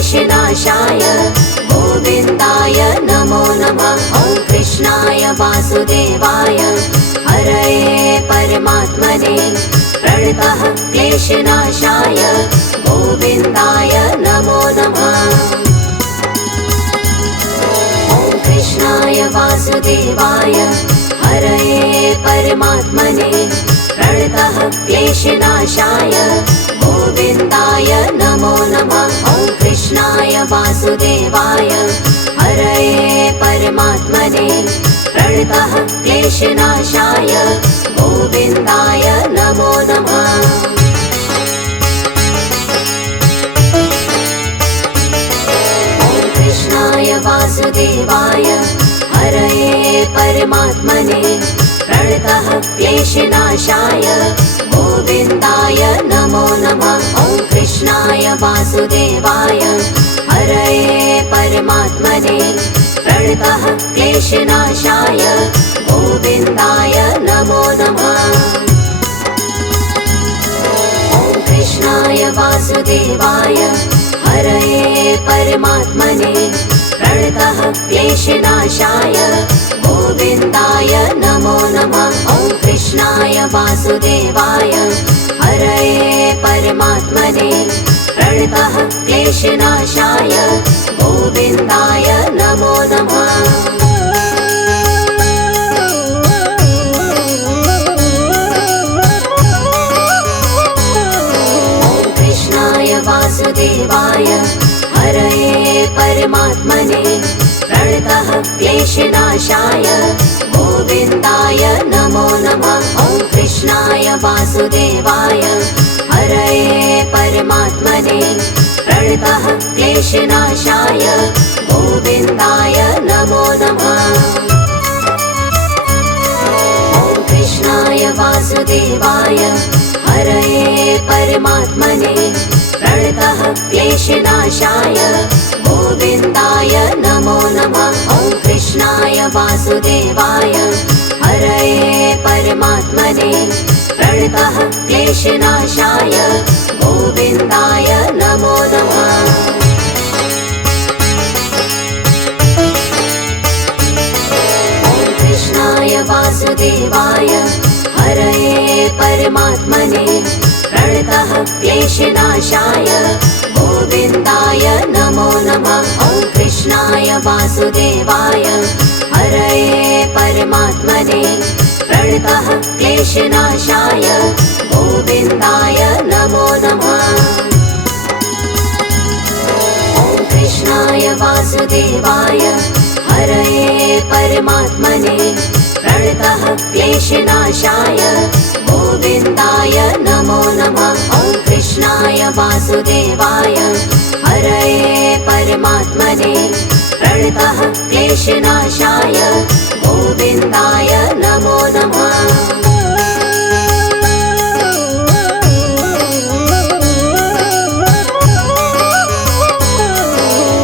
क्लेशनाशाय गोविन्दाय नमो नमः। ॐ कृष्णाय वासुदेवाय हरये परमात्मने प्रणतः क्लेशनाशाय गोविन्दाय नमो नमः। ॐ कृष्णाय वासुदेवाय हरये परमात्मने प्रणतः क्लेशनाशाय गोविन्दाय नमो नमः। ॐ कृष्णाय वासुदेवाय हरये परमात्मने प्रणतः क्लेशनाशाय गोविन्दाय नमो नमः। ॐ कृष्णाय वासुदेवाय हरये परमात्मने प्रणतः क्लेशनाशाय गोविन्दाय नमो नमः। ॐ कृष्णाय वासुदेवाय हरये परमात्मने प्रणतः क्लेशनाशाय गोविन्दाय नमो नमः। ॐ कृष्णाय वासुदेवाय हरये परमात्मने प्रणतः क्लेशनाशाय गोविन्दाय नमो नमः। ॐ कृष्णाय वासुदेवाय हरये परमात्मने प्रणतः क्लेशनाशाय गोविन्दाय नमो नमः। ॐ कृष्णाय वासुदेवाय हरये परमात्मने प्रणतः क्लेशनाशाय गोविन्दाय नमो नमः। ॐ कृष्णाय वासुदेवाय हरये परमात्मने प्रणतः क्लेशनाशाय गोविन्दाय नमो नमः। ॐ कृष्णाय वासुदेवाय हरये परमात्मने प्रणतः क्लेशनाशाय गोविन्दाय नमो नमः। ॐ कृष्णाय वासुदेवाय हरये परमात्मने प्रणतः क्लेशनाशाय गोविन्दाय नमो नमः। ॐ कृष्णाय वासुदेवाय हरये परमात्मने प्रणतः क्लेशनाशाय गोविन्दाय नमो नमः। ॐ कृष्णाय वासुदेवाय हरये परमात्मने प्रणतः क्लेशनाशाय गोविन्दाय नमो नमः। ॐ कृष्णाय वासुदेवाय हरये परमात्मने प्रणतः क्लेशनाशाय गोविन्दाय नमो नमः। ॐ कृष्णाय वासुदेवाय हरये परमात्मने प्रणतः क्लेशनाशाय गोविन्दाय नमो नमः।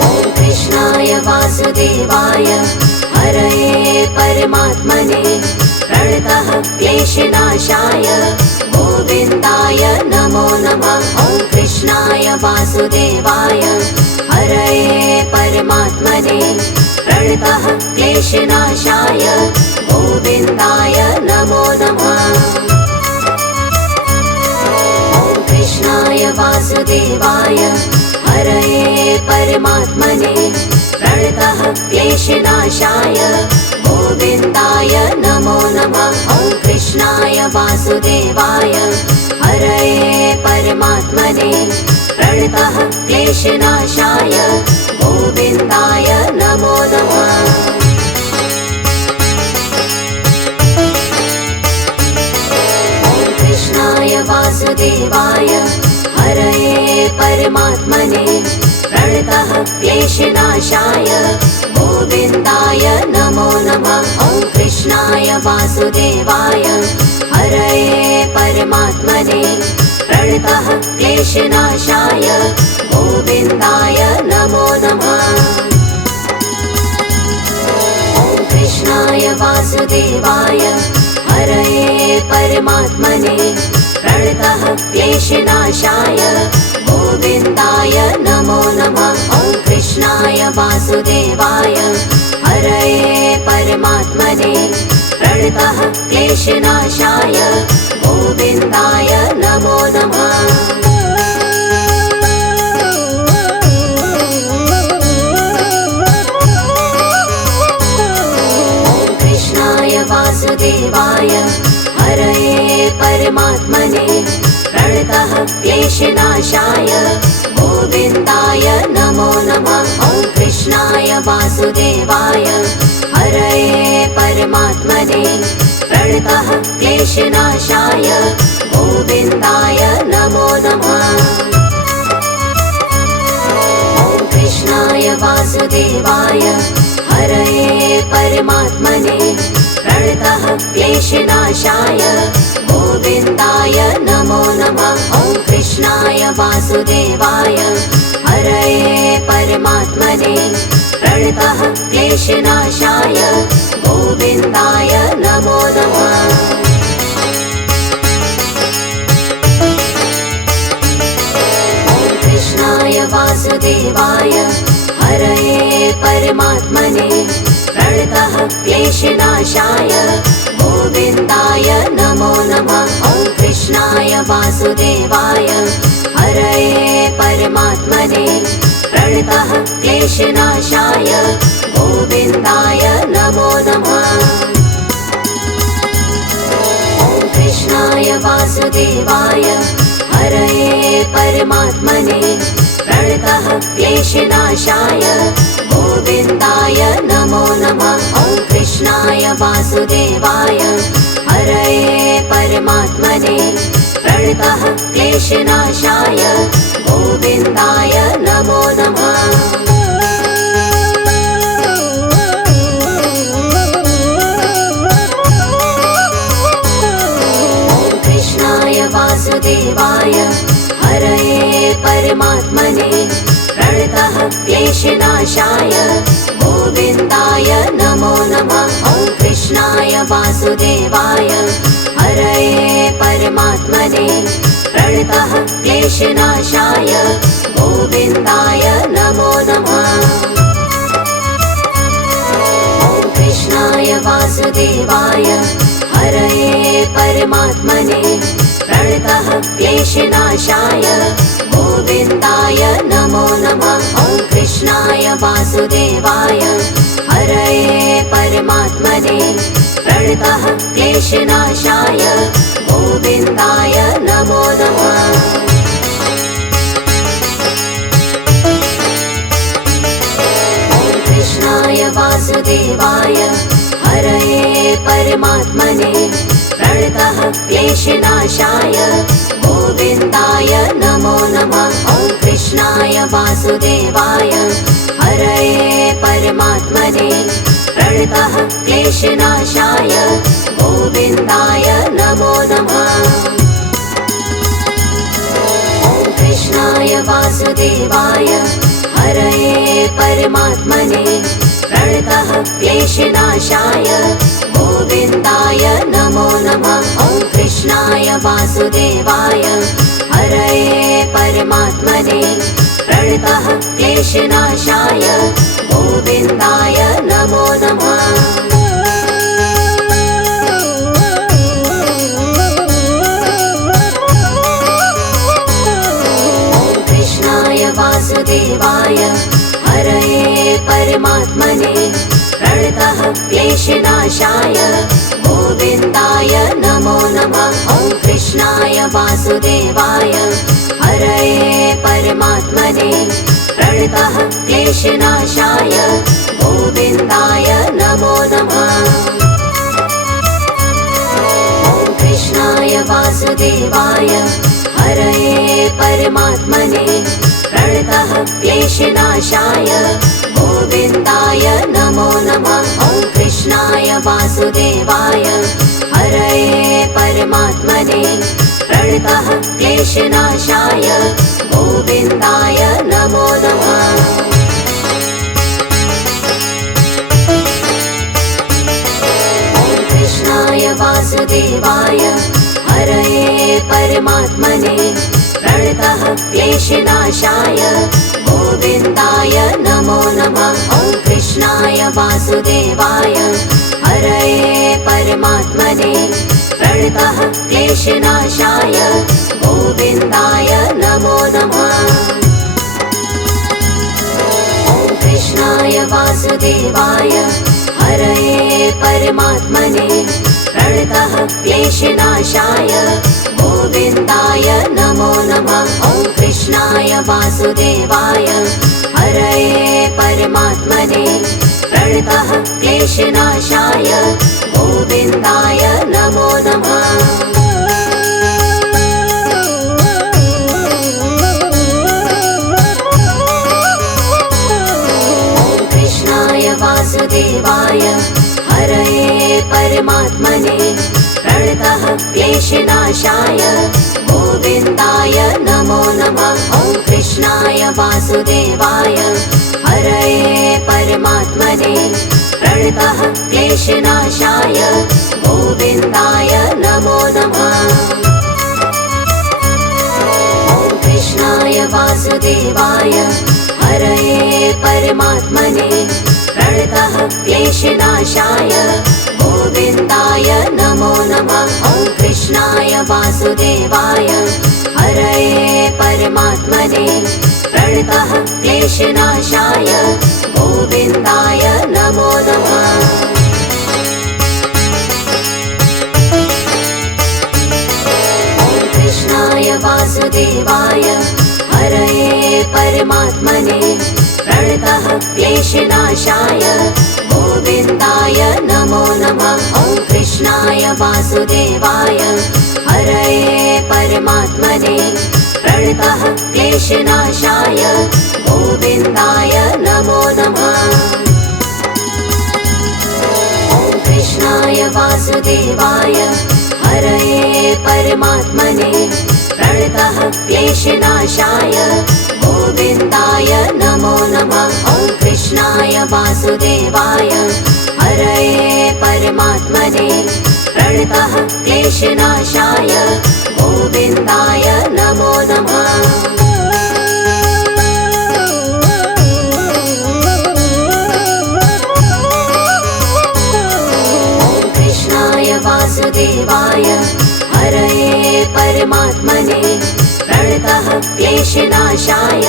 ॐ कृष्णाय वासुदेवाय हरये परमात्मने प्रणतः क्लेशनाशाय गोविन्दाय नमो नमः। ॐ कृष्णाय वासुदेवाय हरये परमात्मने प्रणतः क्लेशनाशाय गोविन्दाय नमो नमः। ॐ कृष्णाय वासुदेवाय हरये परमात्मने प्रणतः क्लेशनाशाय गोविन्दाय नमो नमः। ॐ कृष्णाय वासुदेवाय हरये परमात्मने प्रणतः क्लेशनाशाय गोविन्दाय नमो नमः। ॐ कृष्णाय वासुदेवाय हरये परमात्मने प्रणतः क्लेशनाशाय गोविन्दाय नमो नमः। ॐ कृष्णाय वासुदेवाय हरये परमात्मने प्रणतः क्लेशनाशाय गोविन्दाय नमो नमः। ॐ कृष्णाय वासुदेवाय हरये परमात्मने प्रणतः क्लेशनाशाय गोविन्दाय नमो नमः। वासुदेवाय हरये परमात्मने प्रणतः क्लेशनाशाय गोविन्दाय नमो नमः। वासुदेवाय हरये परमात्मने प्रणतः क्लेशनाशाय गोविन्दाय नमो नमः। ॐ कृष्णाय वासुदेवाय हरये परमात्मने प्रणतः क्लेशनाशाय गोविन्दाय नमो नमः। ॐ कृष्णाय वासुदेवाय हरये परमात्मने प्रणतः क्लेशनाशाय गोविन्दाय नमो नमः। ॐ कृष्णाय वासुदेवाय हरये परमात्मने प्रणतः क्लेशनाशाय गोविन्दाय नमो नमः। ॐ कृष्णाय वासुदेवाय हरये परमात्मने प्रणतः क्लेशनाशाय गोविन्दाय नमो नमः। ॐ कृष्णाय वासुदेवाय हरये परमात्मने प्रणतः क्लेशनाशाय गोविन्दाय नमो नमः। ॐ कृष्णाय वासुदेवाय हरये परमात्मने प्रणतः क्लेशनाशाय गोविन्दाय नमो नमः। ॐ कृष्णाय वासुदेवाय हरये परमात्मने प्रणतः क्लेशनाशाय गोविन्दाय नमो नमः। ॐ कृष्णाय वासुदेवाय हरये परमात्मने प्रणतः क्लेशनाशाय गोविन्दाय नमो नमः। ॐ कृष्णाय वासुदेवाय हरये परमात्मने प्रणतः क्लेशनाशाय गोविन्दाय नमो नमः। ॐ कृष्णाय वासुदेवाय हरये परमात्मने प्रणतः क्लेशनाशाय गोविन्दाय नमो नमः। ॐ कृष्णाय वासुदेवाय हरये परमात्मने प्रणतः क्लेशनाशाय गोविन्दाय नमो नमः। ॐ कृष्णाय वासुदेवाय हरये परमात्मने प्रणतः क्लेशनाशाय गोविन्दाय नमो नमः। ॐ कृष्णाय वासुदेवाय हरये परमात्मने प्रणतः क्लेशनाशाय गोविन्दाय नमो नमः। ॐ कृष्णाय वासुदेवाय हरये परमात्मने प्रणतः क्लेशनाशाय गोविन्दाय नमो नमः। ॐ कृष्णाय वासुदेवाय हरये परमात्मने प्रणतः क्लेशनाशाय गोविन्दाय नमो नमः। ॐ कृष्णाय वासुदेवाय हरये परमात्मने प्रणतः क्लेशनाशाय गोविन्दाय नमो नमः। ॐ कृष्णाय वासुदेवाय हरये परमात्मने प्रणतः क्लेशनाशाय गोविन्दाय नमो नमः। ॐ कृष्णाय वासुदेवाय हरये परमात्मने प्रणतः क्लेशनाशाय गोविन्दाय नमो नमः। ॐ कृष्णाय वासुदेवाय हरये परमात्मने प्रणतः क्लेशनाशाय गोविन्दाय नमो नमः। ॐ कृष्णाय वासुदेवाय हरये परमात्मने प्रणतः क्लेशनाशाय गोविन्दाय नमो नमः। ॐ वासुदेवाय हरये परमात्मने प्रणतः क्लेशनाशाय गोविन्दाय नमो नमः। ॐ कृष्णाय वासुदेवाय हरये परमात्मने प्रणतः क्लेशनाशाय गोविन्दाय नमो नमः। ॐ कृष्णाय वासुदेवाय हरये परमात्मने प्रणतः क्लेशनाशाय गोविन्दाय नमो नमः। ॐ कृष्णाय वासुदेवाय हरये परमात्मने प्रणतः क्लेशनाशाय गोविन्दाय नमो नमः। ॐ कृष्णाय वासुदेवाय हरये परमात्मने प्रणतः क्लेशनाशाय गोविन्दाय नमो नमः। ॐ कृष्णाय वासुदेवाय हरये परमात्मने प्रणतः क्लेशनाशाय गोविन्दाय नमो नमः। ॐ कृष्णाय वासुदेवाय हरये परमात्मने प्रणतः क्लेशनाशाय गोविन्दाय नमो नमः। ॐ कृष्णाय वासुदेवाय हरये परमात्मने प्रणतः क्लेशनाशाय गोविन्दाय नमो नमः। ॐ कृष्णाय वासुदेवाय हरये परमात्मने प्रणतः क्लेशनाशाय गोविन्दाय नमो नमः। ॐ कृष्णाय वासुदेवाय हरये परमात्मने प्रणतः क्लेशनाशाय गोविन्दाय नमो नमः। ॐ कृष्णाय वासुदेवाय हरये परमात्मने प्रणतः क्लेशनाशाय गोविन्दाय नमो नमः। ॐ कृष्णाय वासुदेवाय हरये परमात्मने प्रणतः क्लेशनाशाय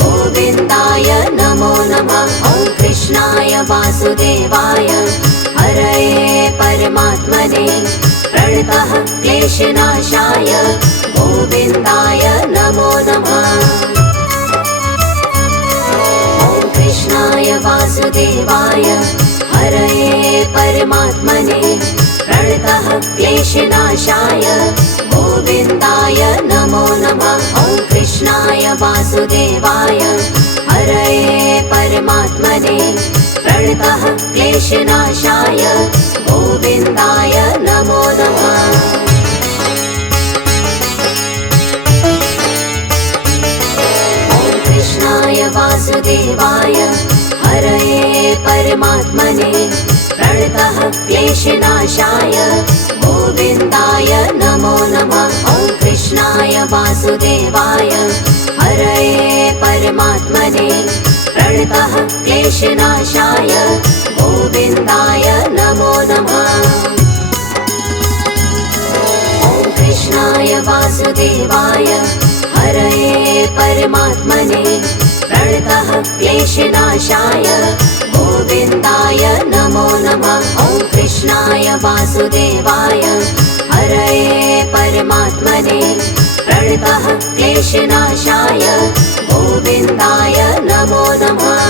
गोविन्दाय नमो नमः। ॐ कृष्णाय वासुदेवाय हरये परमात्मने प्रणतः क्लेशनाशाय गोविन्दाय नमो नमः। ॐ कृष्णाय वासुदेवाय हरये परमात्मने प्रणतः क्लेशनाशाय गोविन्दाय नमो नमः। ॐ कृष्णाय वासुदेवाय हरये परमात्मने प्रणतः क्लेशनाशाय गोविन्दाय नमो नमः। ॐ कृष्णाय वासुदेवाय हरये परमात्मने प्रणतः क्लेशनाशाय गोविन्दाय नमो नमः। ॐ कृष्णाय वासुदेवाय हरये परमात्मने प्रणतः क्लेशनाशाय गोविन्दाय नमो नमः। ॐ कृष्णाय वासुदेवाय हरये परमात्मने प्रणतः क्लेशनाशाय गोविन्दाय नमो नमः। ॐ कृष्णाय वासुदेवाय हरये परमात्मने प्रणतः क्लेशनाशाय गोविन्दाय नमो नमः।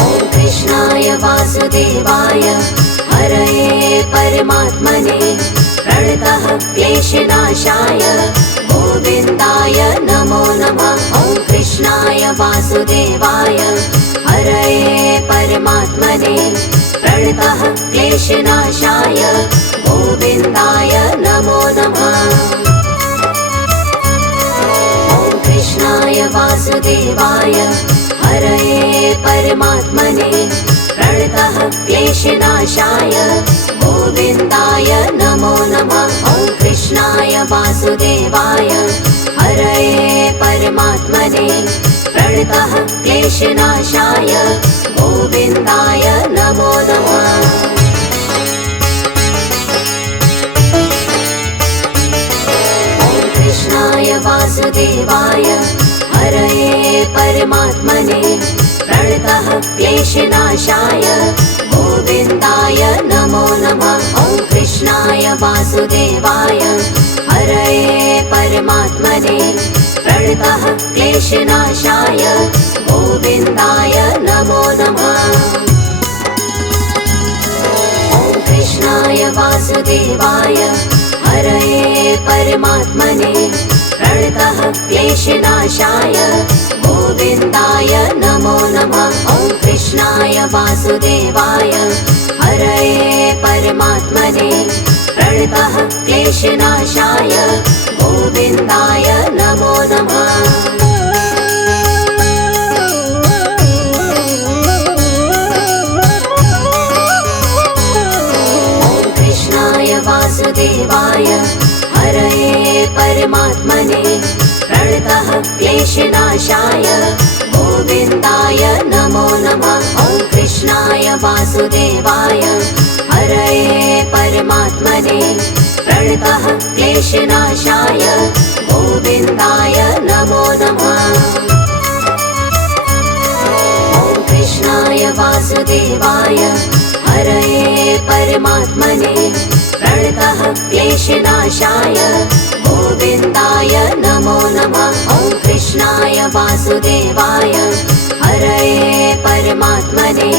ॐ कृष्णाय वासुदेवाय हरये परमात्मने प्रणतः क्लेशनाशाय गोविन्दाय नमो नमः। ॐ कृष्णाय वासुदेवाय हरये परमात्मने प्रणतः क्लेशनाशाय गोविन्दाय नमो नमः। ॐ कृष्णाय वासुदेवाय हरये परमात्मने प्रणतः क्लेशनाशाय गोविन्दाय नमो नमः। ॐ कृष्णाय वासुदेवाय हरये परमात्मने प्रणतः क्लेशनाशाय गोविन्दाय नमो नमः। कृष्णाय वासुदेवाय हरये परमात्मने प्रणतः क्लेशनाशाय गोविन्दाय नमो नमः। ॐ कृष्णाय वासुदेवाय हरये परमात्मने प्रणतः क्लेशनाशाय गोविन्दाय नमो नमः। ॐ कृष्णाय वासुदेवाय हरये परमात्मने प्रणतः क्लेशनाशाय गोविन्दाय नमो नमः। ॐ कृष्णाय वासुदेवाय हरये परमात्मने प्रणतः क्लेशनाशाय गोविन्दाय नमो नमः। वासुदेवाय हरये परमात्मने प्रणतः क्लेशनाशाय गोविन्दाय नमो नमः। ॐ कृष्णाय वासुदेवाय हरये परमात्मने प्रणतः क्लेशनाशाय गोविन्दाय नमो नमः। ॐ कृष्णाय वासुदेवाय हरये परमात्मने प्रणतः क्लेशनाशाय गोविन्दाय नमो नमः। ॐ कृष्णाय वासुदेवाय हरये परमात्मने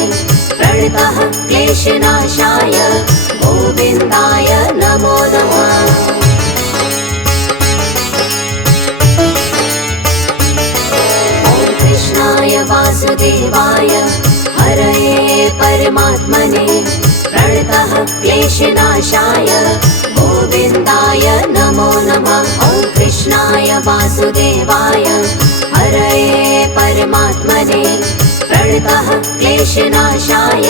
प्रणतः क्लेशनाशाय गोविन्दाय नमो नमः। ॐ कृष्णाय वासुदेवाय हरये परमात्मने प्रणतः क्लेशनाशाय गोविन्दाय नमो नमः। ॐ कृष्णाय वासुदेवाय हरये परमात्मने प्रणतः क्लेशनाशाय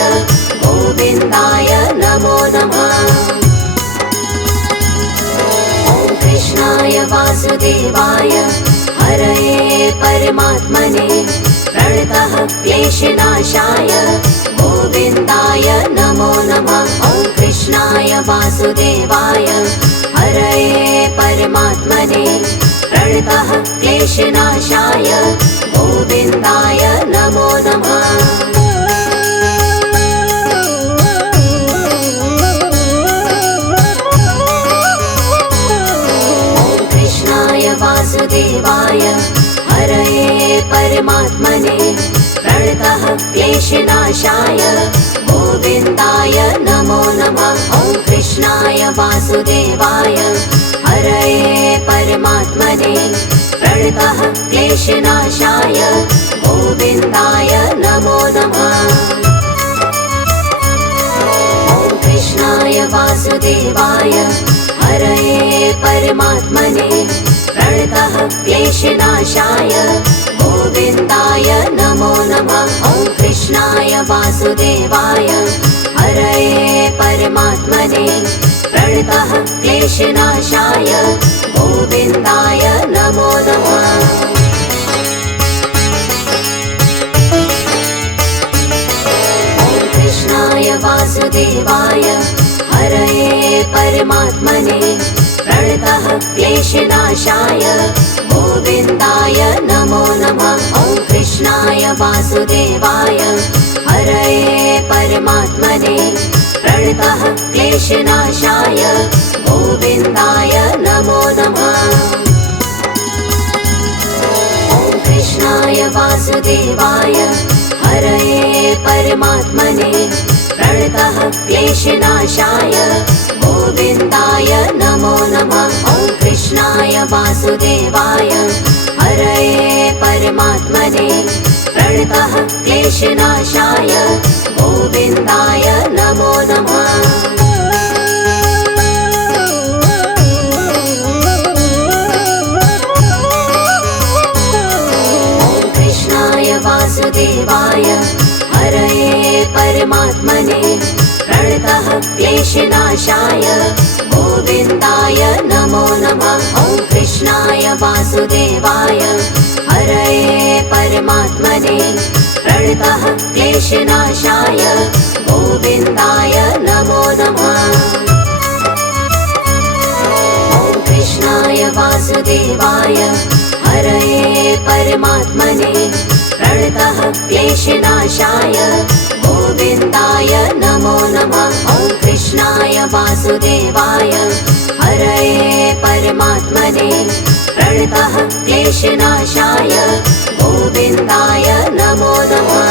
गोविन्दाय नमो नमः। ॐ कृष्णाय वासुदेवाय हरये परमात्मने प्रणतः क्लेशनाशाय गोविन्दाय नमो नमः। ॐ कृष्णाय वासुदेवाय हरये परमात्मने प्रणतः क्लेशनाशाय गोविन्दाय नमो नमः। ॐ कृष्णाय वासुदेवाय हरये परमात्मने प्रणतः क्लेशनाशाय गोविन्दाय नमो नमः। ॐ कृष्णाय वासुदेवाय हरये परमात्मने प्रणतः क्लेशनाशाय गोविन्दाय नमो नमः। ॐ कृष्णाय वासुदेवाय हरये परमात्मने प्रणतः क्लेशनाशाय गोविन्दाय नमो नमः। ॐ कृष्णाय वासुदेवाय हरये परमात्मने प्रणतः क्लेशनाशाय गोविन्दाय नमो नमः। ॐ कृष्णाय वासुदेवाय हरये परमात्मने प्रणतः क्लेशनाशाय गोविन्दाय नमो नमः। ॐ कृष्णाय वासुदेवाय हरये परमात्मने प्रणतः क्लेशनाशाय गोविन्दाय नमो नमः। ॐ कृष्णाय वासुदेवाय हरये परमात्मने प्रणतः क्लेशनाशाय गोविन्दाय नमो नमः। ॐ कृष्णाय वासुदेवाय हरये परमात्मने प्रणतः क्लेशनाशाय गोविन्दाय नमो नमः। ॐ कृष्णाय वासुदेवाय हरये परमात्मने प्रणतः क्लेशनाशाय गोविन्दाय नमो नमः। कृष्णाय वासुदेवाय हरये परमात्मने प्रणतः क्लेशनाशाय गोविन्दाय नमो नमः। ॐ कृष्णाय वासुदेवाय हरये परमात्मने प्रणतः क्लेशनाशाय गोविन्दाय नमो नमः। ॐ कृष्णाय वासुदेवाय हरये परमात्मने प्रणतः क्लेशनाशाय गोविन्दाय नमो नमः।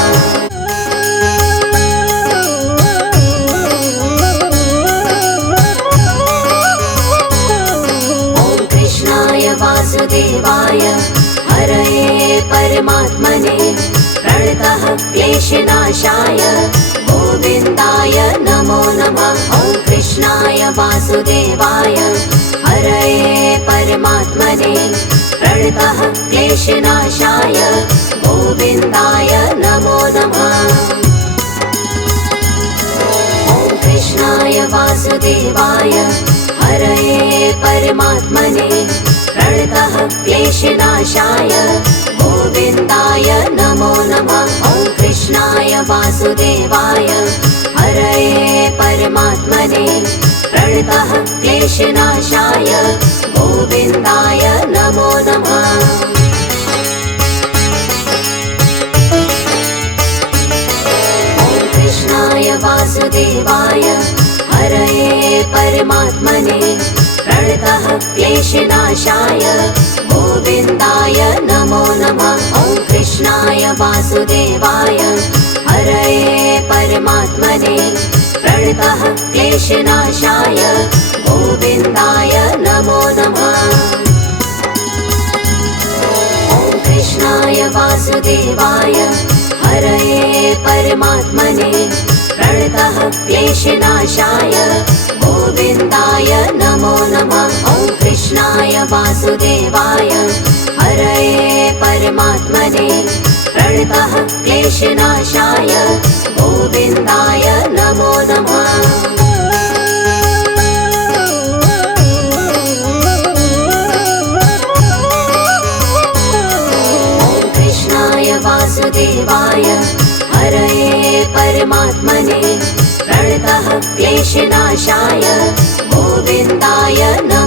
ॐ कृष्णाय वासुदेवाय हरये परमात्मने प्रणतः क्लेशनाशाय गोविन्दाय नमो नमः। ॐ कृष्णाय वासुदेवाय हरये परमात्मने प्रणतः क्लेशनाशाय गोविन्दाय नमो नमः। ॐ कृष्णाय वासुदेवाय हरये परमात्मने प्रणतः क्लेशनाशाय गोविन्दाय नमो नमः। ॐ कृष्णाय वासुदेवाय हरये परमात्मने प्रणतः क्लेशनाशाय गोविन्दाय नमो नमः। ॐ कृष्णाय वासुदेवाय हरये परमात्मने प्रणतः क्लेशनाशाय गोविन्दाय नमो नमः। ॐ कृष्णाय वासुदेवाय हरये परमात्मने प्रणतः क्लेशनाशाय गोविन्दाय नमो नमः। ॐ कृष्णाय वासुदेवाय हरये परमात्मने प्रणतः क्लेशनाशाय गोविन्दाय नमो नमः। ॐ कृष्णाय वासुदेवाय हरये परमात्मने प्रणतः क्लेशनाशाय गोविन्दाय नमो नमः। ॐ कृष्णाय वासुदेवाय हरये परमात्मने प्रणतः क्लेशनाशाय गोविन्दाय नमो